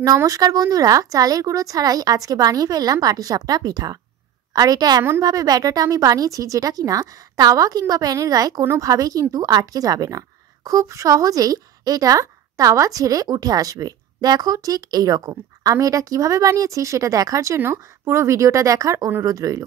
নমস্কার বন্ধুরা, চালের গুঁড়ো ছাড়াই আজকে বানিয়ে ফেললাম পাটিসাপটা পিঠা। আর এটা এমনভাবে ব্যাটারটা আমি বানিয়েছি যেটা কিনা তাওয়া কিংবা প্যানের গায়ে কোনোভাবেই কিন্তু আটকে যাবে না। খুব সহজেই এটা তাওয়া ছেড়ে উঠে আসবে। দেখো ঠিক এই রকম। আমি এটা কিভাবে বানিয়েছি সেটা দেখার জন্য পুরো ভিডিওটা দেখার অনুরোধ রইল।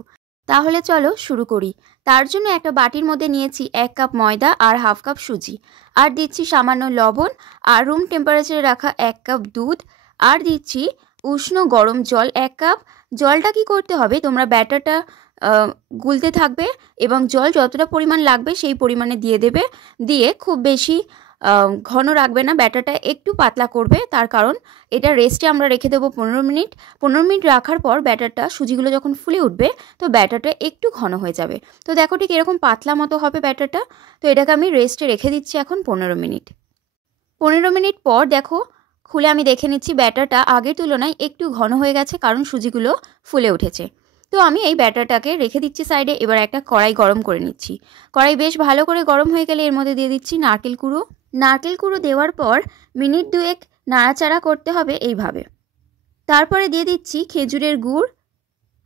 তাহলে চলো শুরু করি। তার জন্য একটা বাটির মধ্যে নিয়েছি 1 কাপ ময়দা আর হাফ কাপ সুজি, আর দিচ্ছি সামান্য লবণ, আর রুম টেম্পারেচারে রাখা 1 কাপ দুধ, আর দিচ্ছি উষ্ণ গরম জল 1 কাপ। জলটা কি করতে হবে, তোমরা ব্যাটারটা গুলতে থাকবে এবং জল যতটা পরিমাণ লাগবে সেই পরিমাণে দিয়ে দেবে। দিয়ে খুব বেশি ঘন রাখবে না, ব্যাটারটা একটু পাতলা করবে। তার কারণ এটা রেস্টে আমরা রেখে দেবো 15 মিনিট। 15 মিনিট রাখার পর ব্যাটারটা, সুজিগুলো যখন ফুলে উঠবে তো ব্যাটারটা একটু ঘন হয়ে যাবে। তো দেখো ঠিক এরকম পাতলা মতো হবে ব্যাটারটা। তো এটাকে আমি রেস্টে রেখে দিচ্ছি এখন 15 মিনিট। 15 মিনিট পর দেখো খুলে আমি দেখে নিচ্ছি ব্যাটারটা আগের তুলনায় একটু ঘন হয়ে গেছে, কারণ সুজিগুলো ফুলে উঠেছে। তো আমি এই ব্যাটারটাকে রেখে দিচ্ছি সাইডে। এবার একটা কড়াই গরম করে নিচ্ছি। কড়াই বেশ ভালো করে গরম হয়ে গেলে এর মধ্যে দিয়ে দিচ্ছি নারকেল কুড়ো। নারকেল কুড়ো দেওয়ার পর মিনিট 2 নাড়াচাড়া করতে হবে এইভাবে। তারপরে দিয়ে দিচ্ছি খেজুরের গুড়।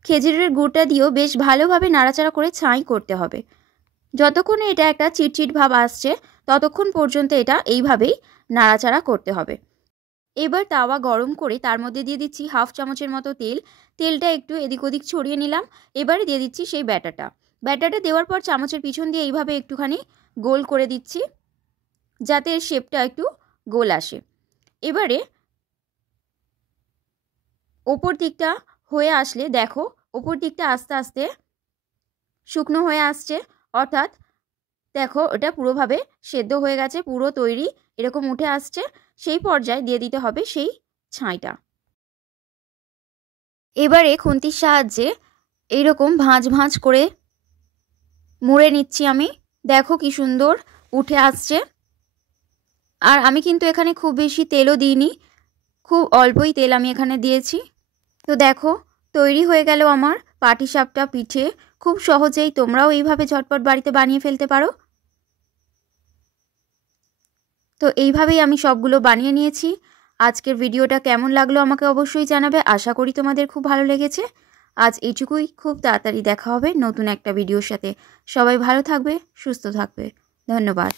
খেজুরের গুড়টা দিয়েও বেশ ভালোভাবে নাড়াচাড়া করে ছাই করতে হবে। যতক্ষণে এটা একটা চিটচিট ভাব আসছে ততক্ষণ পর্যন্ত এটা এইভাবেই নাড়াচাড়া করতে হবে। এবার তাওয়া গরম করে তার মধ্যে দিয়ে দিচ্ছি হাফ চামচের মতো তেল। তেলটা একটু এদিক ওদিক ছড়িয়ে নিলাম। এবারে দিয়ে দিচ্ছি সেই ব্যাটারটা দেওয়ার পর চামচের পিছন দিয়ে এইভাবে একটুখানি গোল করে দিচ্ছি, যাতে এর শেপটা একটু গোল আসে। এবারে ওপর দিকটা হয়ে আসলে দেখো ওপর দিকটা আস্তে আস্তে শুকনো হয়ে আসছে, অর্থাৎ দেখো এটা পুরোভাবে সেদ্ধ হয়ে গেছে, পুরো তৈরি এরকম উঠে আসছে। সেই পর্যায়ে দিয়ে দিতে হবে সেই ছাইটা। এবারে খুন্তির সাহায্যে এইরকম ভাঁজ ভাঁজ করে মুড়ে নিচ্ছি আমি। দেখো কি সুন্দর উঠে আসছে। আর আমি কিন্তু এখানে খুব বেশি তেলও দিইনি, খুব অল্পই তেল আমি এখানে দিয়েছি। তো দেখো তৈরি হয়ে গেল আমার পাটিসাপটা পিঠে। খুব সহজেই তোমরাও এইভাবে ঝটপট বাড়িতে বানিয়ে ফেলতে পারো। তো এইভাবেই আমি সবগুলো বানিয়ে নিয়েছি। আজকের ভিডিওটা কেমন লাগলো আমাকে অবশ্যই জানাবে। আশা করি তোমাদের খুব ভালো লেগেছে। আজ এইটুকুই, খুব তাড়াতাড়ি দেখা হবে নতুন একটা ভিডিওর সাথে। সবাই ভালো থাকবে, সুস্থ থাকবে। ধন্যবাদ।